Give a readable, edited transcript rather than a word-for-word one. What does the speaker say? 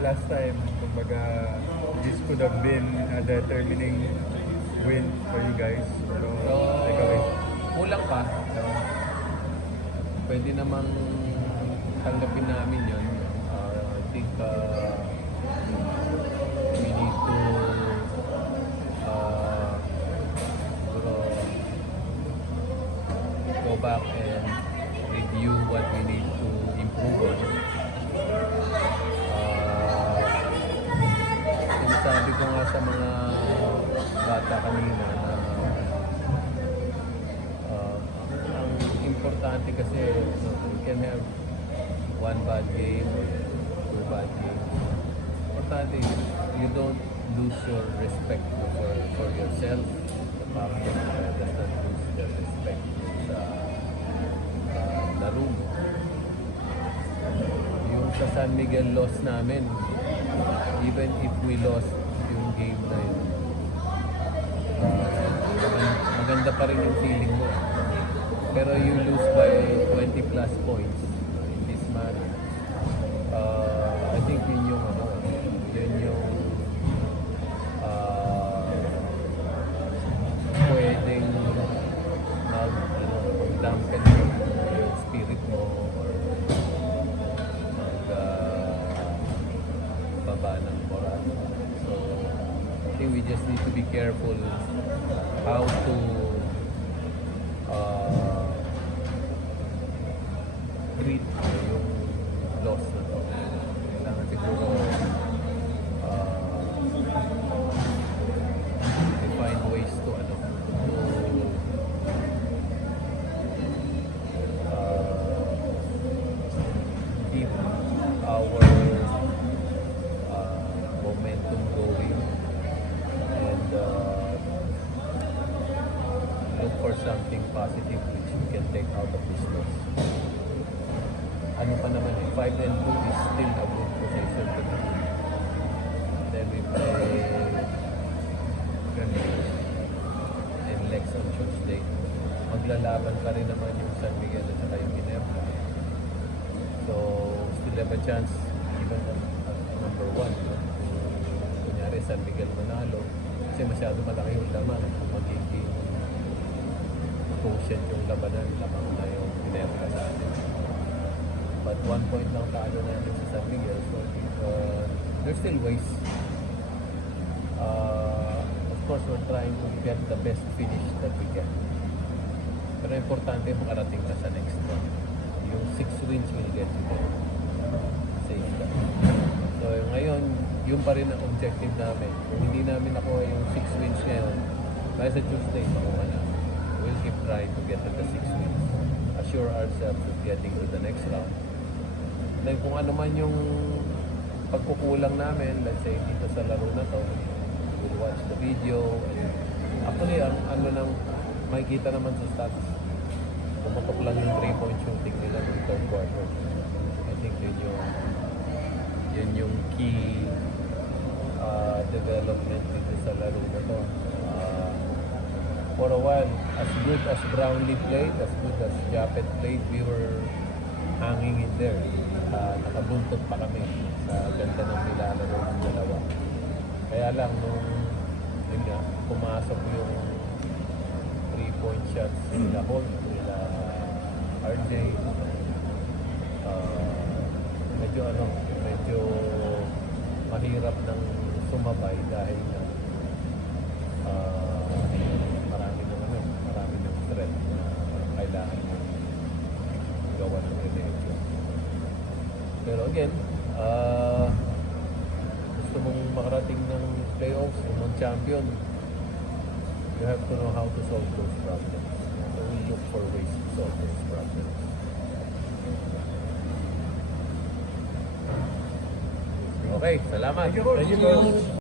last time, kumbaga, this could have been a determining win for you guys. Pero, So, takeaway. kulang pa. Pwede namang tanggapin namin yun. I think we need to siguro go back and review what we need to improve on. Sinasabi ko nga sa mga bata kanina na ang importante kasi you can have one bad game or two bad games. Importante you don't lose your respect for yourself. The captain does not lose the respect sa laro mo. Yung sa San Miguel loss namin, even if we lost yung game na yun, maganda pa rin yung feeling mo. Pero you lose by 20 plus points in this manner. I think yun yung pwedeng mag-dampen yung spirit mo or baba ng moral. So, I think we just need to be careful how to treat yung loss na to. Kailangan siguro find ways to keep our momentum going and look for something positive which we can take out of this loss. Ano pa naman 5-2 is still a good position to be in. Then we play Granada and Lex on Tuesday. Maglalaban pa rin naman yung San Miguel at saka yung Ginebra. So, still have a chance even at number 1. No? Kunyari San Miguel manalo kasi masyado malaki yung laman. Magiging quotient yung labanan, lamang na yung Ginebra sa atin. But 1 point lang talo natin sa San Miguel, so there's still ways. Of course, we're trying to get the best finish that we can. Pero importante makarating ka sa next one. Yung 6 wins will get you there. Safe ka. So ngayon, yun pa rin ang objective namin. Kung hindi namin nakuha yung 6 wins ngayon, kaya sa Tuesday, makuha na. We'll keep trying to get to the 6 wins. Assure ourselves of getting to the next round. Then kung ano man yung pagkukulang namin, let's say dito sa laro na to, we'll watch the video. Actually, ang ano nang makikita naman sa stats, pumatok lang yung 3-point shooting nila ng third quarter. I think yun yung key development dito sa laro na to. For a while, as good as Brownlee played, as good as Japet played, we were hanging in there. Nakabuntot pa kami sa ganda ng nilalaro ng dalawa. Kaya lang nung pumasok yung 3-point shots nila Holt, nila RJ, medyo mahirap ng sumabay dahil na marami ng threat na kailangan mong gawa ng remedyo. Pero again, gusto mong makarating ng playoffs, ng champion, you have to know how to solve those problems. So we look for ways to solve those problems. Okay, salamat. Thank you, Coach.